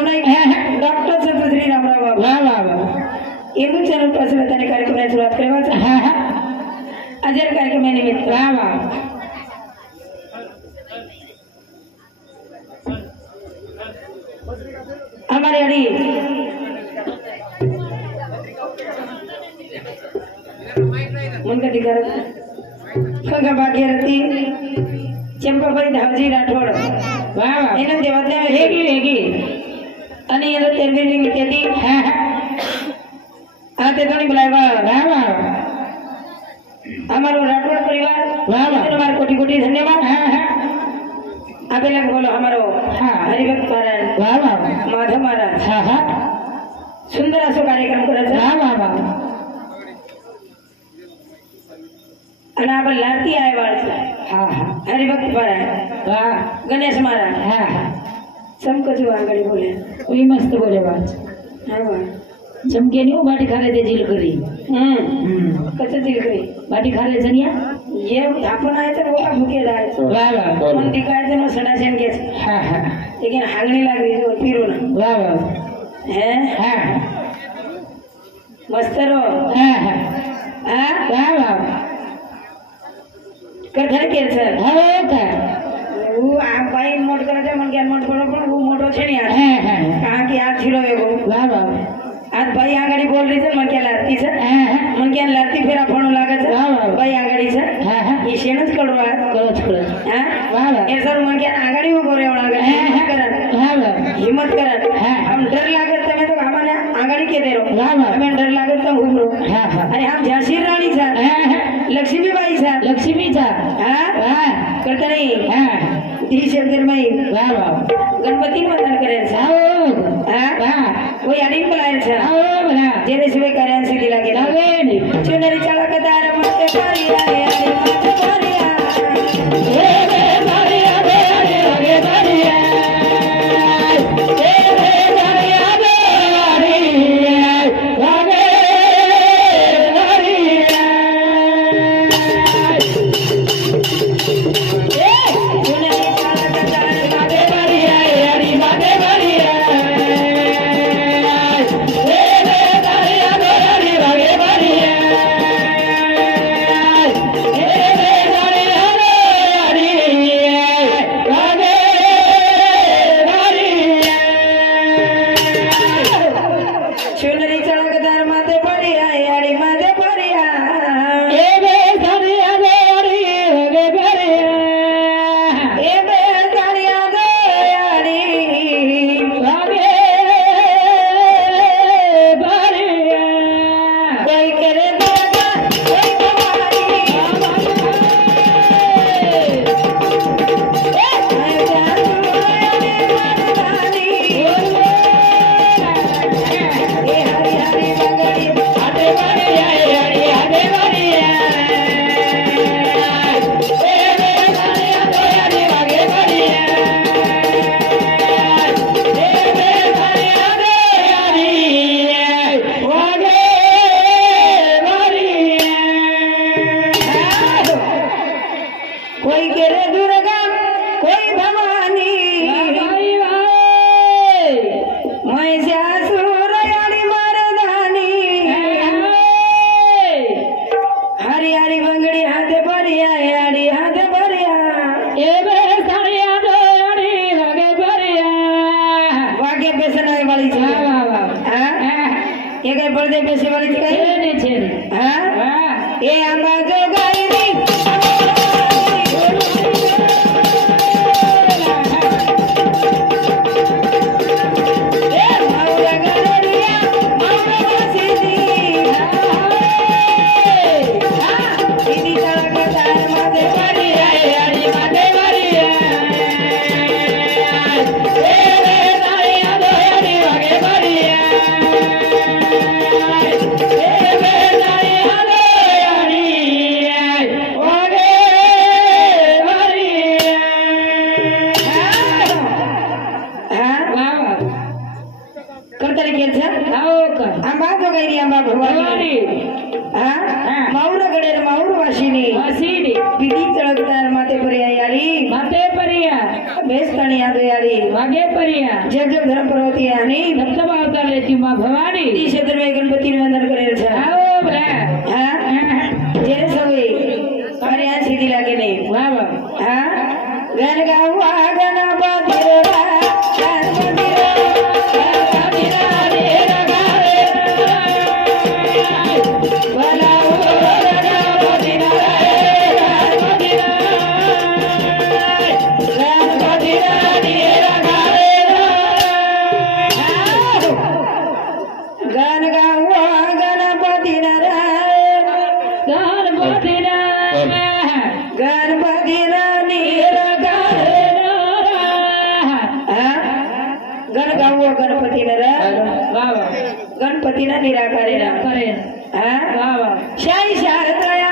गम नाही डॉक्टर सतश्री रामराव बाबा वाह वाह वाह YouTube चॅनल पासून त्याने कार्यक्रमाची सुरुवात करायचा अजर कार्यक्रमानिमित्त वाह वाह हमारे अड़ी उनका दिखा रहा भाग्यरथी चंपाबाई धावजी राठोड वाह वाह एना देवातल्या वेगळी वेगळी आणि याला तेरवेली विद्यार्थी हा ते दोन्ही बुलावा वाह वाह हमारो राठोड परिवार वाह वाह हमारे कोटि कोटि धन्यवाद आप लोग बोलो हमारो हरिभक्त महाराज वाह वाह माधव महाराज हाँ हाँ सुंदर असो कार्यक्रम करायचा वाह वाह वाह आणि आपण लाती आहे वाळचा हाँ हाँ हरिभक्त महाराज वाह गणेश महाराज हाँ हाँ चमकच वांगडी बोले वही मस्त बोले बात हाँ बा चमके नहीं बाटी खा लेते जिल करी कसं दिलकरी बाटी खा ले जनिया ये आपण आहे तर बोका भुके जायचं वाह वाह पण दिखायचं ना सडाशन घ्यायचं हाँ हाँ लेकिन हागणी लागली जो फिरून वाह वाह है हाँ मस्त रो हाँ हाँ हाँ वाह वाह करधर केलचं हो का वो आप बाई मोट करते मन ज्ञान मोट पड़ो पण वो मोटो छे नहीं आज हाँ हाँ कहाँ की आज छिलो एगो वाह वाह आज बाई आंगड़ी बोल रही है मन क्या लाती से हाँ हाँ मन क्या लाती फिर आपण लागत वाह वाह बाई आंगड़ी से हाँ हाँ ये शेणच कळवा कळत कळत हां वाह वाह ए सर मन क्या आंगड़ी वो गोरे वाला करत वाह वाह हिम्मत करत हाँ। हम डर लागत तमे तो हमारे आंगड़ी के दे रो वाह वाह हमें डर लागत तो घूमरो हाँ हाँ अरे हम झांसी रानी सर हाँ हाँ लक्ष्मीबाई सर लक्ष्मी था हां वाह करता नहीं हाँ दी शंकर माई वाह वाह गणपती वंदन करेल सर आओ हां वाह वो यानी बुलाएल सर आओ बना जेने शिवाय कार्यांशी दिला गेला लगे नहीं चुनरी चळकदार मस्ते पारिया रे अरे मस्ते पारिया रे रे बारिया रे रे बारिया रे रे बारिया रे रे लगे बारिया चुनरी चळकदार मागे बारिया रे मागे बारिया रे रे बारिया रे मागे बारिया चुनरी चळकदार माते पारिया अरे माते पारिया ए बे सारिया गो यारी कोई करे दादा कोई तुम्हारी मैं जानू यारी मर्दानी ए हरी हरी मगरी कोई करे दुर्गा कोई भवानी महिषासुर यारी मर्दानी हरी हरी बंगड़ी हाथे भरिया यारी हाथे भरिया वागे पैसे नहीं वाली थी ये कहीं पर्दे पैसे वाली थी कहीं हाँ ये अम्मा जो गाई री माउरा गररिया माउरा सीधी सीधी चळकदार माथे पारिया वाह करता केलसा हो का आंबा जो गैरी आंबा भवानी माऊर गडेर माऊर वाशिनी वासिनी पिदी चळकतार माते पर्यायाळी माते परिया बेस्तणी आदयाळी वागे परिया जग जग धर्म पर्वती आणि धबधबा अवतारले ती मा भवानी ती क्षेत्र में गणपती वंदन करेल छा हो बला जे सवे कार्या सीधी लागे ने वाह वाह गण गावा गणपती रे गणपती गणपतीला निराकारेला शाही शारदया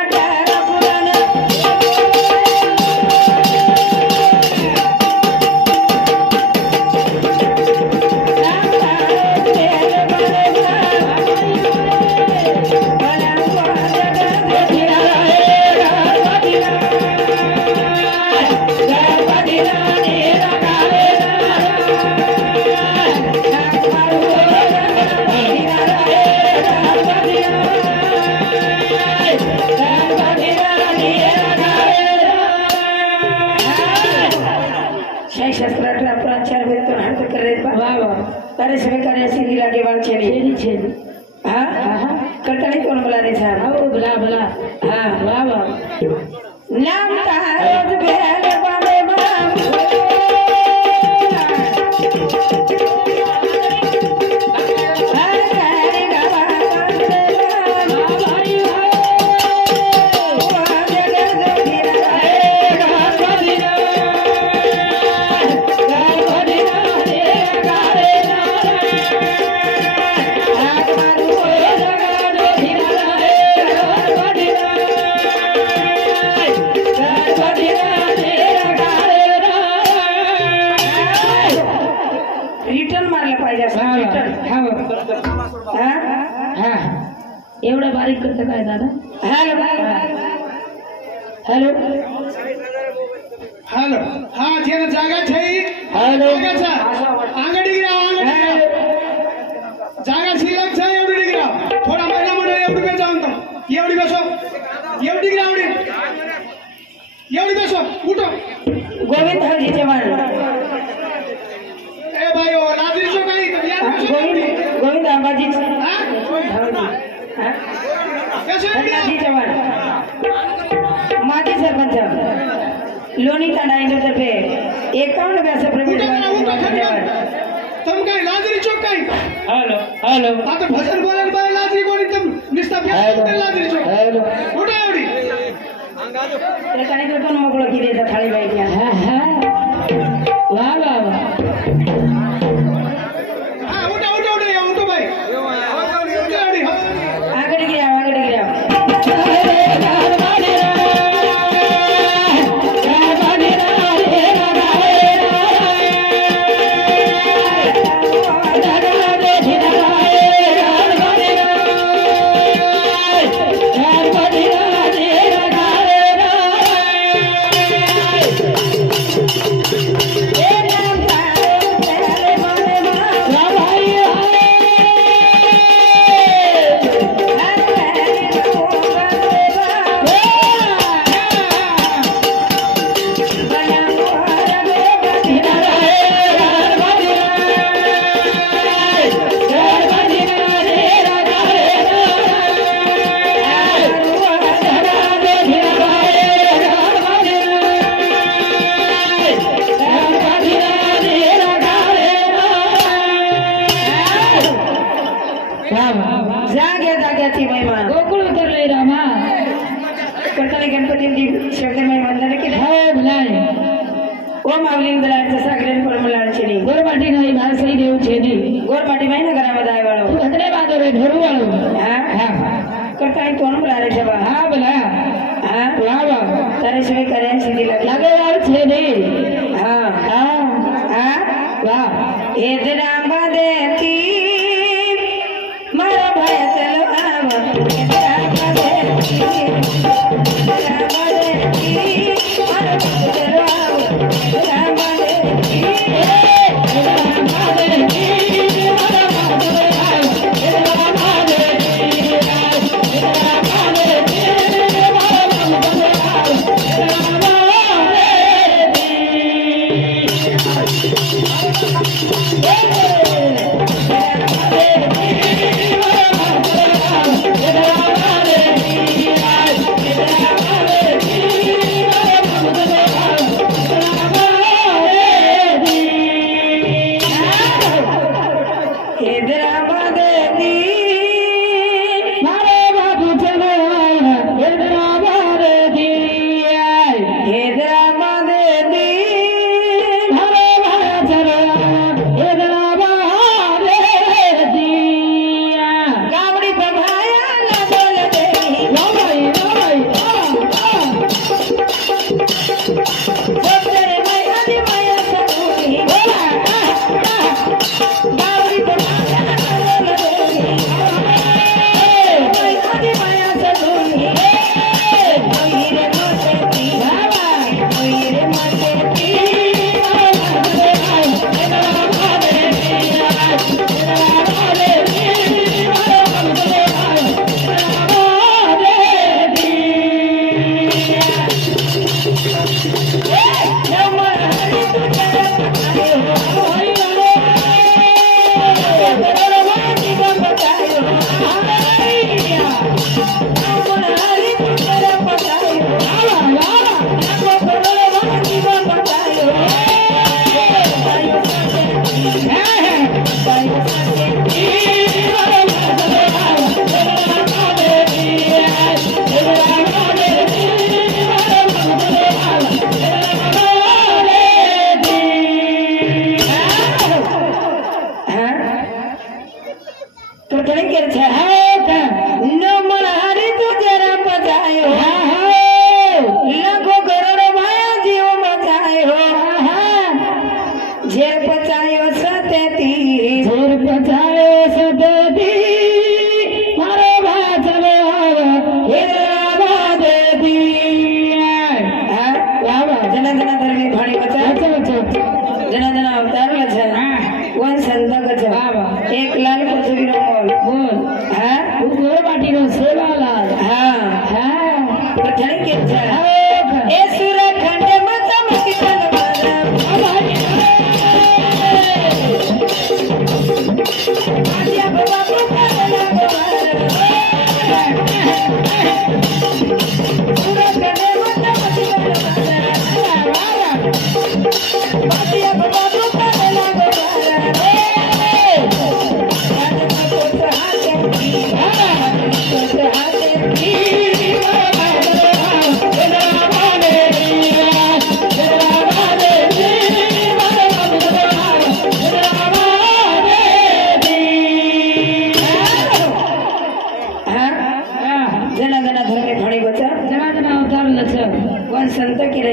शास्त्रात आपण चार वेळ तो हात करे तारे सगळे कार्य सिद्धी लागे वाल छेली छेली कटणी कोण बोला रे साहब हो बला बला वाह वाह नाम तारोज बेल बाबे बाम एवढा बारीक करता काय दादा हॅलो हॅलो हॅलो हा जेना जागा छई हॅलो आंगडी गिरा जागा शिल्लक छई एवढी गिरा थोडा महिना मध्ये एवढी पे जाऊन तो एवढी बेसो एवढी गिरा एवढी बेसो उठो गोविंद हरजी चव्हाण ए भाई ओ रात्रि चो काही गोविंद अंबाजी हरजी चव्हाण माजी सरपंच लोणी तांडा तर्फे 51 व्यास तुम काय लाजरी चौक काय हॅलो हॅलो आता भजन बोलायला बाय लाजरी कोणी तुम निस्ता लाजरी चौक हॅलो उठा एवढी त्याने तो मोकळं की देता थाळी बाई वाह वाह वाह हा उठा उठा उठा या उठो बाई उठा एवढी आगडी गिरा जाग्याची महिमा गोकुळ उतरले रामा करताना गणपतींची शंकरमय वंदन केले हो भलाय ओ माऊलीन दलांचा सागरेन परमलांची गोरमाटी नाही भासई देव छेदी गोरमाटी महिना घरामध्ये आहे वाळो भद्रे बादोरे ढोरू वाळो करताना तोंड बोला रे शबा हा बोला हा वाह वाह तारे शिवाय कार्य सिद्धी लागे वाळ छेदी हा हा हा वाह हे राम देती हैदराबाद दी मारे बाबू चलो हैदराबाद दी हैदराबाद दी मारे बाबू चलो हैदराबाद दी गावड़ी बभाया ना बोल दे लो भाई तेरे मैया दी मैया सनूरी गावड़ी बभाया ना बोल दे मैया दी मैया सनूरी मोहिरे मचेती मोहिरे मचेती एक लाल पृथ्वीरो मोल बोल हां गोर बाटी नो सेवालाल हां हां पठाई के छा ए सुरखंड मत मत तलवार आजिया बाबा को करला गोवार सुरखंड मत मत तलवार आजिया बाबा को करला गोवार संत केले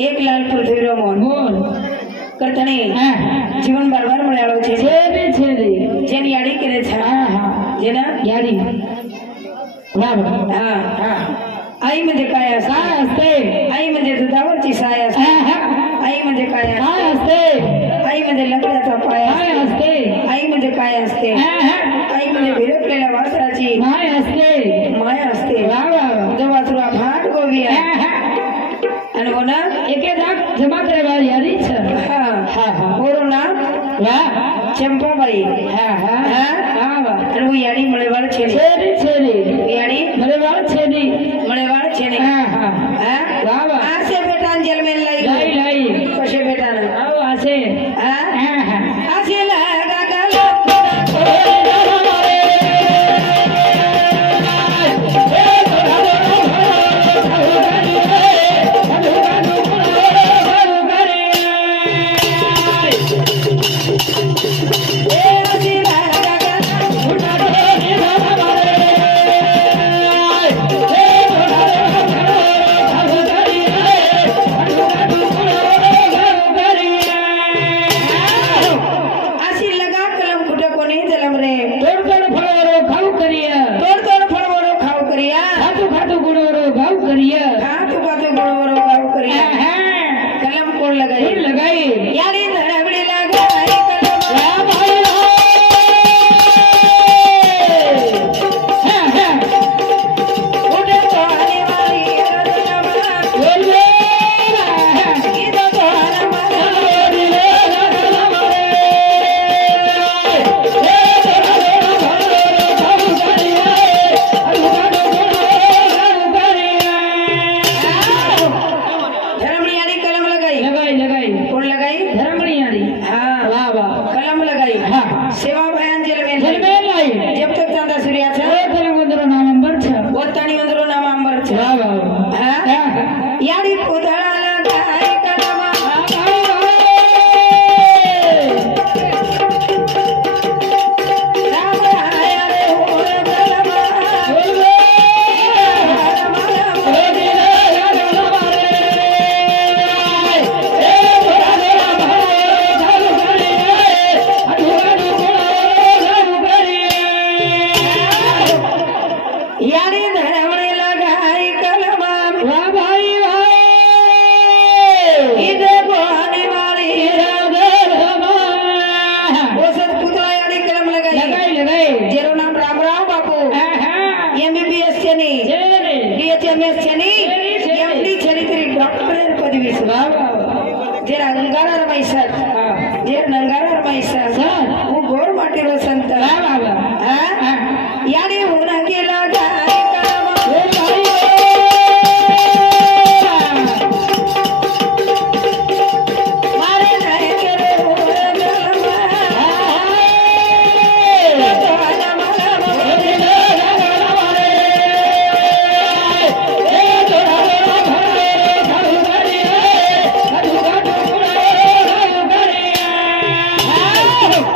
एक लाल पृथ्वीरो मोहन बोल करतणे जीवन बरबार મળ્યાળો છે છેરી છેરી જેની યાડી કરે છે હા હા જેના यारी वाह हा हा आई म्हणजे काय असते आई म्हणजे दुधावरची साय असते आई म्हणजे काय असते आई म्हणजे लग्नाचा पाय असते आई म्हणजे काय असते आई म्हणजे भिरकलेल्या वासराची माय असते माय असते जो वासरू फाट गोवी आणि वो ना एके दाग जमा करे वाली यारी छ हा हा हा ओरो ना वाह चंपाबाई हा हा हा आणि वो याडी मळेवाळ छेली छेरी छेरी याडी मळेवाळ छेनी मळेवाळ छेनी हा हा वाह वाह आसे बेटान जलमेल लाई लाई लाई कसे बेटान आओ आसे हा हा आसे लगा गलो वाह कलम लगाई हाँ। सेवा बयान जेलमेन जलमेल लाई जब तक चांदा सूर्या छ ओ तने वंदरो नाम अंबर छ वो तणी वंदरो नाम अंबर छ वाह वाह हाँ? यारी पुधड़ा लगाई कलमा राम आया रे होरे कलमा यारी धरवणे लगाई कलमा वाह भाई वाह इधे बोहने वाली वो सब पुतला यारी कलम लगाई लगाई लगाई जेरो नाम रामराव बापू एमबीबीएस छनी जेरे बीएचएमएस छनी एमडी छनी तेरी डॉक्टर पदवी से वाह वाह जेर अंगारा रमाईसर जेर नंगारा रमाईसर सर वो गोर माटी रो संत वाह वाह वाह हाँ? यारी होना के लगाई कलमा ओ भाई मारे नहीं करे होरे कलमा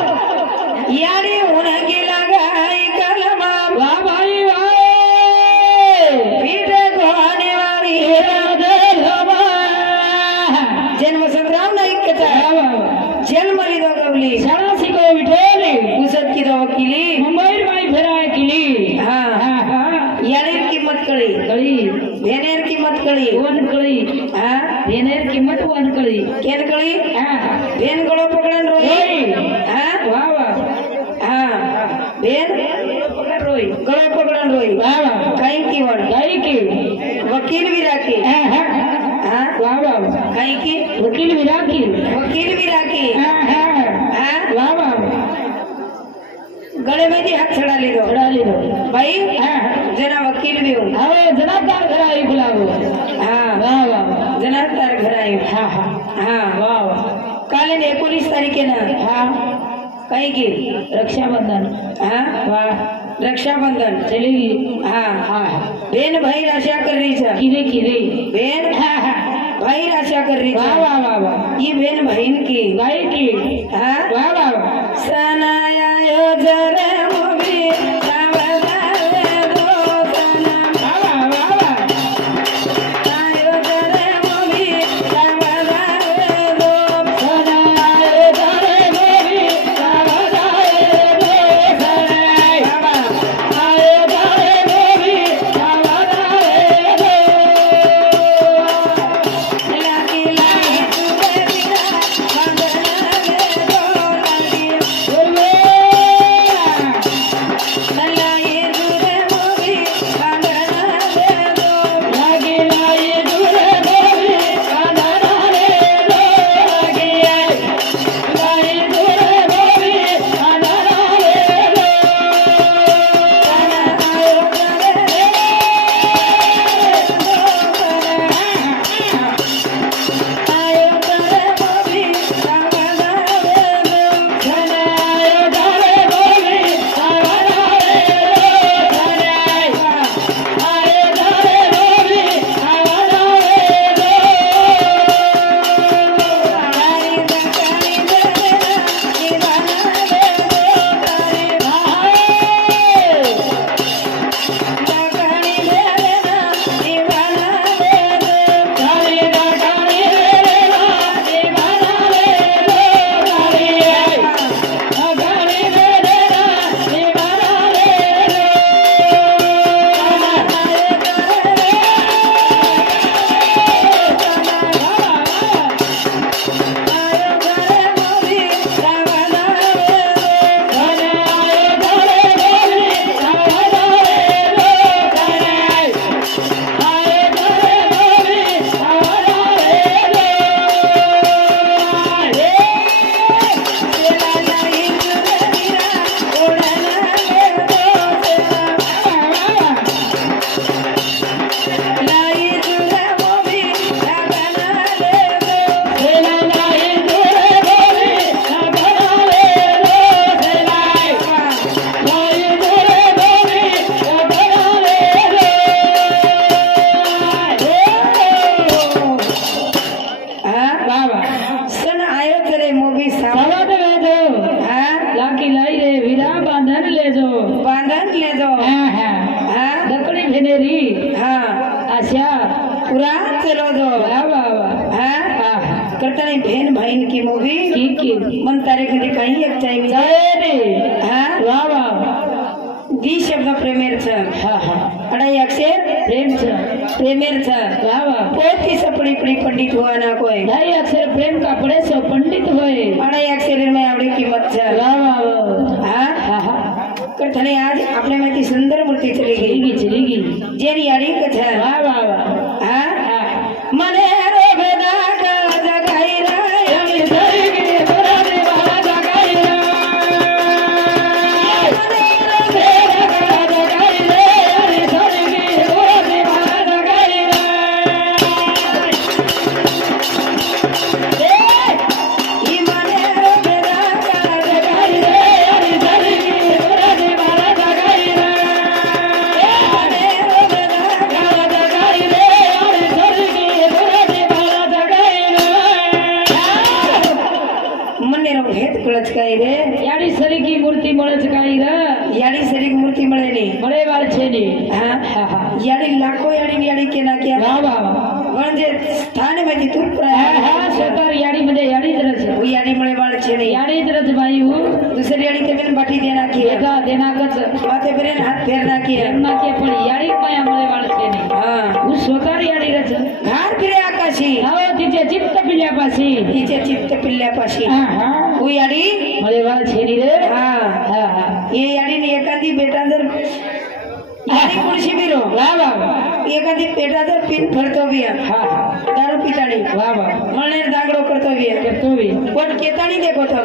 यारी होना के लगाई कलमा वाह भाई वाह पीठे कोहाने वाली जन्म संग्राम नाही कथा जन्मली दोगवली शाळा शिकव विठेली पुसत की वकिली मुंबईर माई फेराय किली हाँ यारीर किंमत कळी कळी भेनेर किंमत कळी वन कळी हाँ भेनेर किंमत वन कळी केन कळी भेन गळो पकडन रोई हाँ वाह वाह हाँ भेन पकड रोई गळो पकडन रोई वाह वाह काही की वड गाई की वकील भी राखी हाँ वाह वाह काही की वकील विराकी वकील भी राखी हाँ वाह वाह गळे मध्ये हात छडा लीधो चढाली रो बाई जना वकील भी हूँ હવે જનાબદાર ઘરાઈ બોલાવો हाँ વાહ વાહ जनाधार घर आयो હા હા हाँ વાહ વાહ काले 19 तारीखे ना હા काही की રક્ષાબંધન हाँ વાહ रक्षाबंधन ચલી ગઈ हाँ હા હા बेन भाई आशा कर रही है કીરે કીરે बेन હા હા भाई आशा कर रही વાહ है વાહ વાહ વાહ ये बेन बहन की ગાઈ की हाँ વાહ વાહ વાહ सनाया यो जरे मुभी सावधाने दो सना વાહ વાહ વાહ વાહ आयो जरे मुभी सावधाने दो સનાય તારે મોરી સાવધાય દો સનાય આય તારે મોરી સાવધાય દો लागी लागी तुझे बिना बंधन दे दो की मूवी की मन तारे कधी काही एक टाइम जाय रे हा वा वा दी शब्द प्रेमेरच हा हा अडाई अक्षर प्रेमेरच वा वा पोती सपड़ी पड़ी पंडित हुआ ना कोई ढाई अक्षर प्रेम का पढ़े सो पंडित होए अडाई अक्षर में आवड़ी कीमत छ वा वा हा हा हा करथने आज अपने में की सुंदर मूर्ति चली गई जेनी आड़ी कथा वा वा वा हा मने रो बेदा का जगाई रे यमी सरी के तोरा दे बाबा जगाई रे मने रो तेरा का जगाई रे यमी सरी के तोरा दे बाबा जगाई रे ई मने रो बेदा का जगाई रे यमी सरी के तोरा दे बाबा जगाई रे मने रो बेदा बाबा जगाई रे यमी सरी के तोरा दे बाबा जगाई रे मने रो भेद कळच काय रे याडी सरी की मूर्ति મળે કાઈ રે याडी शरीर मूर्ति મળે ની મળે વાળ છે ની हा હા હા याडी लाखो याडी के ना क्या वा वा वा म्हणजे स्थान मध्ये तू हा हा स्वतः याडी मध्ये याडी रच वो याडी मळे बाळ छे नाही याडी रच बाई हूँ दुसरी याडी ते बिन बाटी देना की एका देना कच माथे पर हाथ फेरना की ना के पड़ी याडी पाया મળે વાળ છે ની हा वो स्वतः याडी रच घार फिरे आकाशी हाव तिचे चित्त पिल्या पासी तिचे चित्त पिल्ल्यापाशी हा हा वो याडी મળે વાળ છે ની रे हा हा हा ये याडी ने एखादी बेटा जर याडी खुर्शी बिरो वा वा एखादी बेटा जर पिन फरतो बी हा हा दारू पिताणी वा वा मळनेर दागडो करतो बी करतो भी पण केताणी देखो तो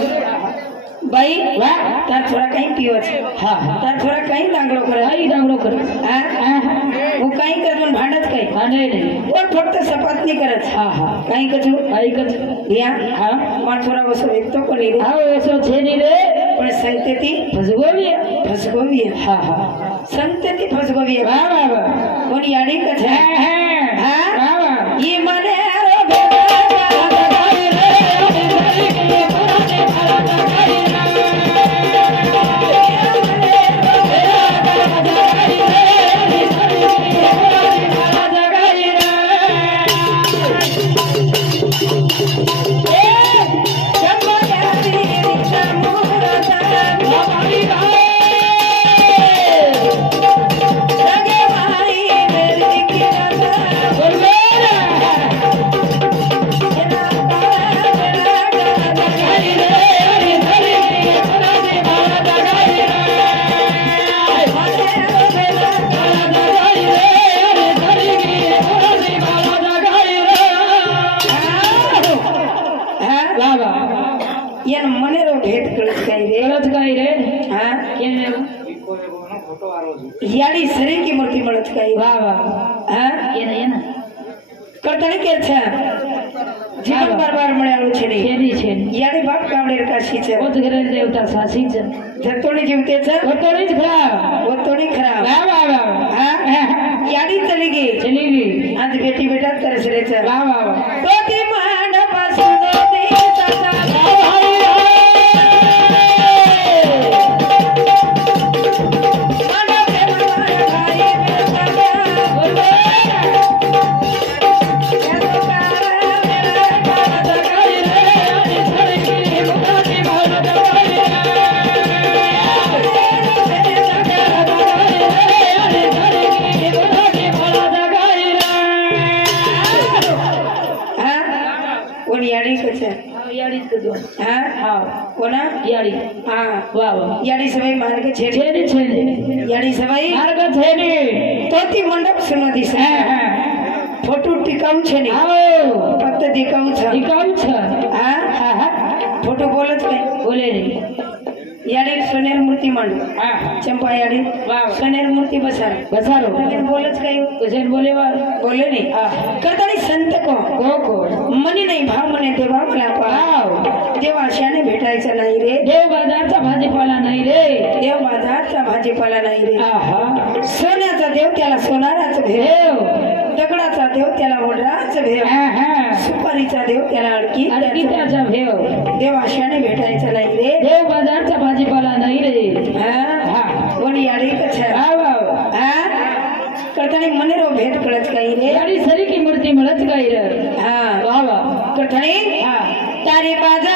बाई वा तार थोड़ा कहीं पियो छे हा हा तार थोड़ा कहीं दागडो करे आई डांगडो कर हा हा हा वो काही करत पण भांडत काही भांडे नाही पण फक्त सपात नाही करत हा हा काही कचू आई कच या हा पण थोड़ा वसो एकतो पण नाही हाव एसो છે ની रे पण संतती फसगोवी फसगोवी हा हा संतती फसगोवी वा वा वा पण याडी कथा हा हा वा वा ये मने रो बेटा जगाई रे अभी सरी के तोरा दे बाबा जगाई रे जगाई रे अभी सरी के तोरा दे बाबा जगाई रे जब यादी समूरता हमारी भाई लगे भाई मेरी किरता बोल मेरा जगाई रे अभी सरी के तोरा दे बाबा जगाई रे जगाई रे अभी सरी के तोरा दे बाबा जगाई रे वा वा ಏನು ಮನೆರೋ ಭೇದ ಕಳಿಸ್ತಾ ಇದೆ गलत कही रे ಹಾ ಏನು ಯಾಡಿ ಸರಿಕೆ ಮೂರ್ತಿ ಬಳಸ್ತಾ ಇದೆ वा वा ಹಾ ಏನು ಏನು કરતાની કે છે જીવન બાર મળ્યાનું છે ને છેની છે યાડી બાપ કાવડે કાશી છે ઓત ઘરે દેવતા સાસી છે જતોડી જીવતે છે ઓતોડી જ ખરાબ ઓતોડી ખરાબ वा वा वा હા યાડી ચલી ગઈ चली गई આજ બેટી બેટા કરે છે રે છે वा वा वा તોતી માંડ પાસુનો દે સાસા याडी कसे याडी कदो हाँ हाँ कोना याडी हाँ वा वा याडी सबाई मार्ग छे छेनी छेनी याडी सबाई मार्ग छेनी तोती मंडप सुनो दिसे हाँ हाँ फोटो टिकाऊ छे ने आओ फक्त दिखाऊ छ दिखाऊ छ हाँ हाँ हाँ फोटो बोलत काय बोले रे याडी सोनेर मूर्ति मांड हाँ चंपा याडी वाह सोनेर मूर्ति बसार बसारो बोलत काय कुछ बोले वार बोले नहीं करतानी संत को मनी नाही भाव मने देवा मला पाव देव आशाने भेटायचा नाही रे देव बाजारचा भाजीपाला नाही रे देव बाजारचा भाजीपाला नाही रे आहा सोन्याचा देव त्याला सोनाराच भेव देव दगडाचा देव त्याला वडराच भेव आहा सुपारीचा देव त्याला अडकी अडकीत्याचा भेव देव आशाने भेटायचा नाही रे देव बाजारचा भाजीपाला नाही रे हा कोणी याडी कछा वा हा करतानी मने रो भेट कळत काही रे याडी सरी की मूर्ती मिळत काही रे हा वा वा करतानी हा तारी बाज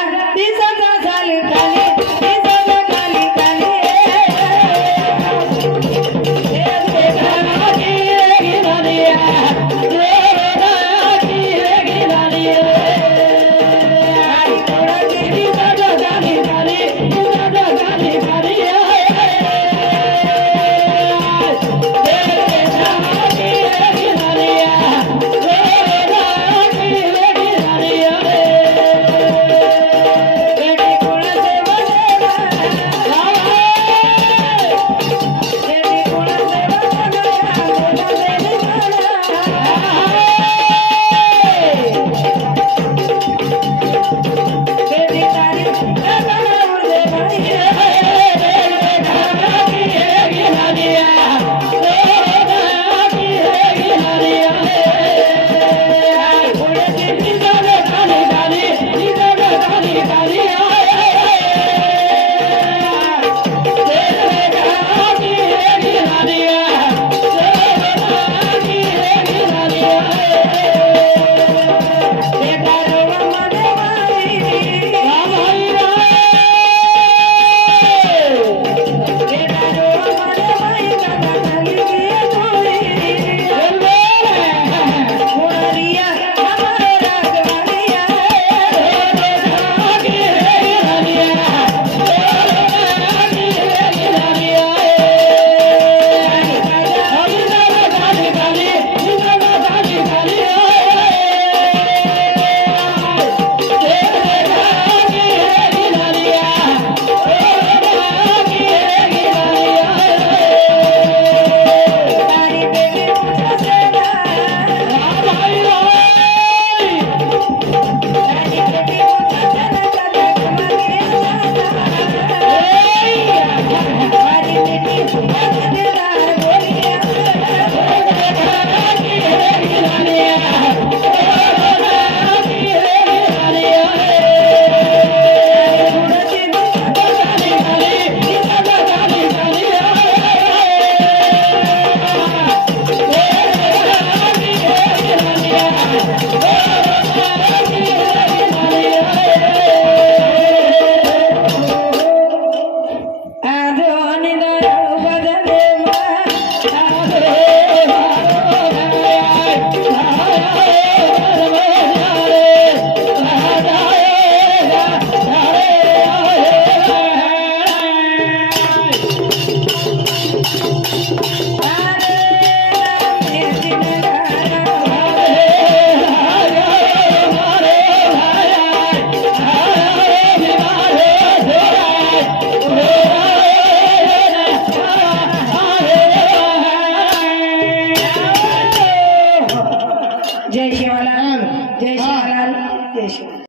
जय शिवालाल जय शिवालाल जय शिवालाल